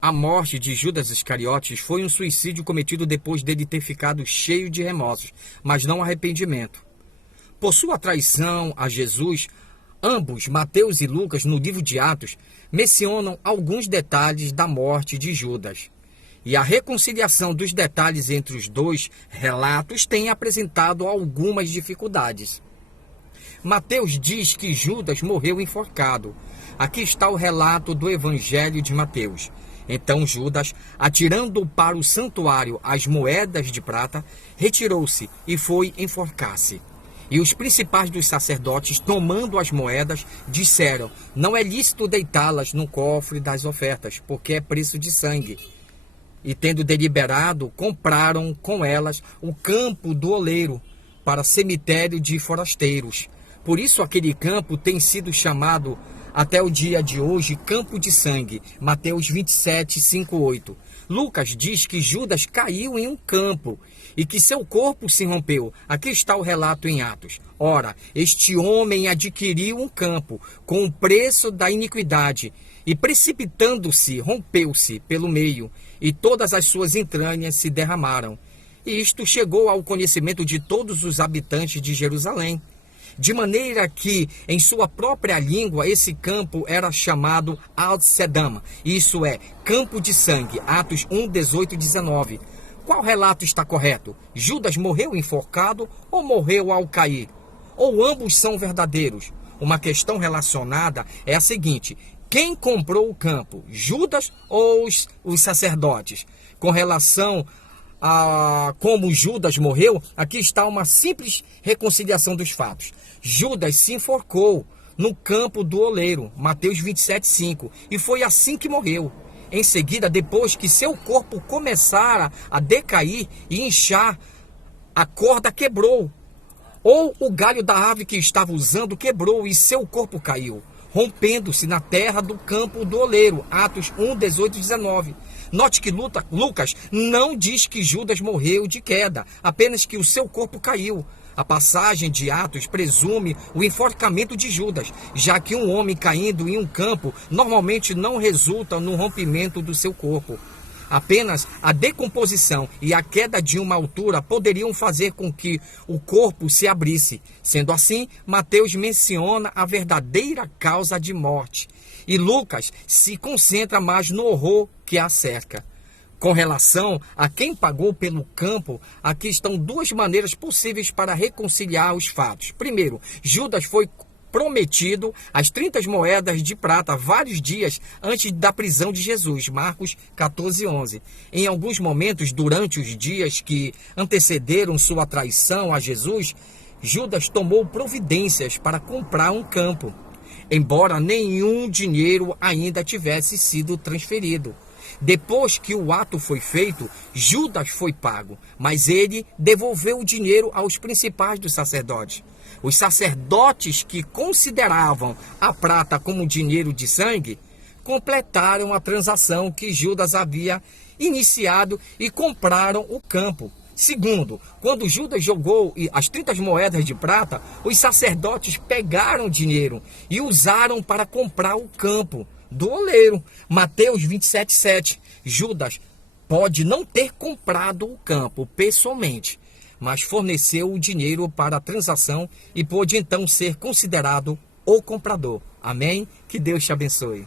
A morte de Judas Iscariotes foi um suicídio cometido depois dele ter ficado cheio de remorsos, mas não arrependimento. Por sua traição a Jesus, ambos, Mateus e Lucas, no livro de Atos, mencionam alguns detalhes da morte de Judas. E a reconciliação dos detalhes entre os dois relatos tem apresentado algumas dificuldades. Mateus diz que Judas morreu enforcado. Aqui está o relato do Evangelho de Mateus. Então Judas, atirando para o santuário as moedas de prata, retirou-se e foi enforcar-se. E os principais dos sacerdotes, tomando as moedas, disseram: não é lícito deitá-las no cofre das ofertas, porque é preço de sangue. E tendo deliberado, compraram com elas o campo do oleiro para cemitério de forasteiros. Por isso aquele campo tem sido chamado até o dia de hoje campo de sangue. Mateus 27, 5, 8. Lucas diz que Judas caiu em um campo e que seu corpo se rompeu. Aqui está o relato em Atos. Ora, este homem adquiriu um campo com o preço da iniquidade e, precipitando-se, rompeu-se pelo meio, e todas as suas entranhas se derramaram. E isto chegou ao conhecimento de todos os habitantes de Jerusalém, de maneira que, em sua própria língua, esse campo era chamado Al-Sedama, isso é, campo de sangue, Atos 1, 18 e 19. Qual relato está correto? Judas morreu enforcado ou morreu ao cair? Ou ambos são verdadeiros? Uma questão relacionada é a seguinte: quem comprou o campo, Judas ou os sacerdotes? Com relação a como Judas morreu, aqui está uma simples reconciliação dos fatos. Judas se enforcou no campo do oleiro, Mateus 27, 5, e foi assim que morreu. Em seguida, depois que seu corpo começara a decair e inchar, a corda quebrou, ou o galho da árvore que estava usando quebrou e seu corpo caiu, rompendo-se na terra do campo do oleiro, Atos 1, 18 e 19. Note que Lucas não diz que Judas morreu de queda, apenas que o seu corpo caiu. A passagem de Atos presume o enforcamento de Judas, já que um homem caindo em um campo normalmente não resulta no rompimento do seu corpo. Apenas a decomposição e a queda de uma altura poderiam fazer com que o corpo se abrisse. Sendo assim, Mateus menciona a verdadeira causa de morte, e Lucas se concentra mais no horror que a cerca. Com relação a quem pagou pelo campo, aqui estão duas maneiras possíveis para reconciliar os fatos. Primeiro, Judas foi prometido as 30 moedas de prata vários dias antes da prisão de Jesus, Marcos 14, 11. Em alguns momentos, durante os dias que antecederam sua traição a Jesus, Judas tomou providências para comprar um campo, embora nenhum dinheiro ainda tivesse sido transferido. Depois que o ato foi feito, Judas foi pago, mas ele devolveu o dinheiro aos principais dos sacerdotes. Os sacerdotes que consideravam a prata como dinheiro de sangue, completaram a transação que Judas havia iniciado e compraram o campo. Segundo, quando Judas jogou as 30 moedas de prata, os sacerdotes pegaram o dinheiro e usaram para comprar o campo do oleiro. Mateus 27, 7. Judas pode não ter comprado o campo pessoalmente, mas forneceu o dinheiro para a transação e pôde então ser considerado o comprador. Amém? Que Deus te abençoe.